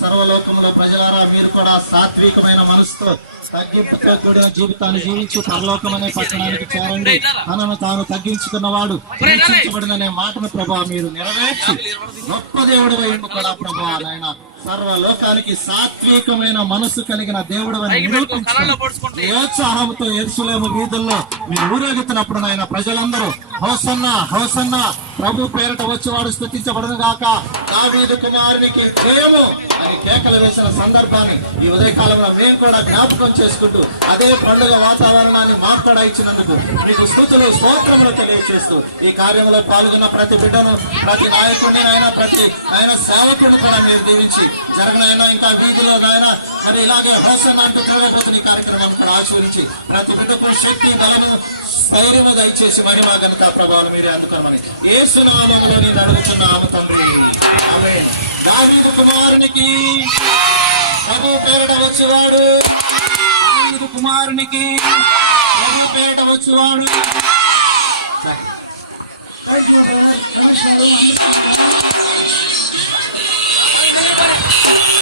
సర్వలోకంలో ప్రజలారా, మీరు కూడా సాత్వికమైన మనసుతో తగ్గింపుతో కూడిన జీవితాన్ని జీవించి పరలోకం అనే పట్టణానికి చేరండి. తనను తాను తగ్గించుకున్నవాడు పరీక్షించబడిననే మాటను ప్రభా మీరు నెరవేర్చి గొప్ప దేవుడు అయ్యిండు కూడా ప్రభా. నాయన సర్వలోకానికి సాత్వికమైన మనసు కలిగిన దేవుడు అని నిరుత్సాహంతో యెరూషలేము వీధుల్లో మీరు ఊరేగుతున్నప్పుడు నాయన ప్రజలందరూ హోసన్నా హోసన్నా, ప్రభు పేరిట వచ్చేవాడు స్తుతించబడును గాక, దావీదు కుమారునికి జయము అని కేకలు వేసిన సందర్భాన్ని ఈ ఉదయకాలంలో మేము కూడా జ్ఞాపకం చేసుకుంటూ అదే పండుగ వాతావరణాన్ని మాట్లాడ ఇచ్చినందుకు మీకు స్తుతులు స్తోత్రములు తెలియజేస్తూ ఈ కార్యంలో పాల్గొన్న ప్రతి బిడ్డను, ప్రతి నాయకుడిని ప్రతి సేవకుడు కూడా మీరు దీవించి జరగనైనా ఇంకా వీధిలో నాయన మరి ఇలాగే హోసన్ అంటూ చూడబోతున్న ఈ కార్యక్రమాన్ని కూడా ఆశీర్వించి ప్రతి బిడ్డకు శక్తి బలము స్థైర్యము దయచేసి మహిమ గనుక ప్రభావం మీరే అందుకోమని యేసు నామములో నేను అడుగుతున్నాము తండ్రి, ఆమేన్. దావీదు కుమారునికి ప్రభు పేరిట వచ్చేవాడు, దావీదు కుమారునికి ప్రభు పేరిట వచ్చేవాడు.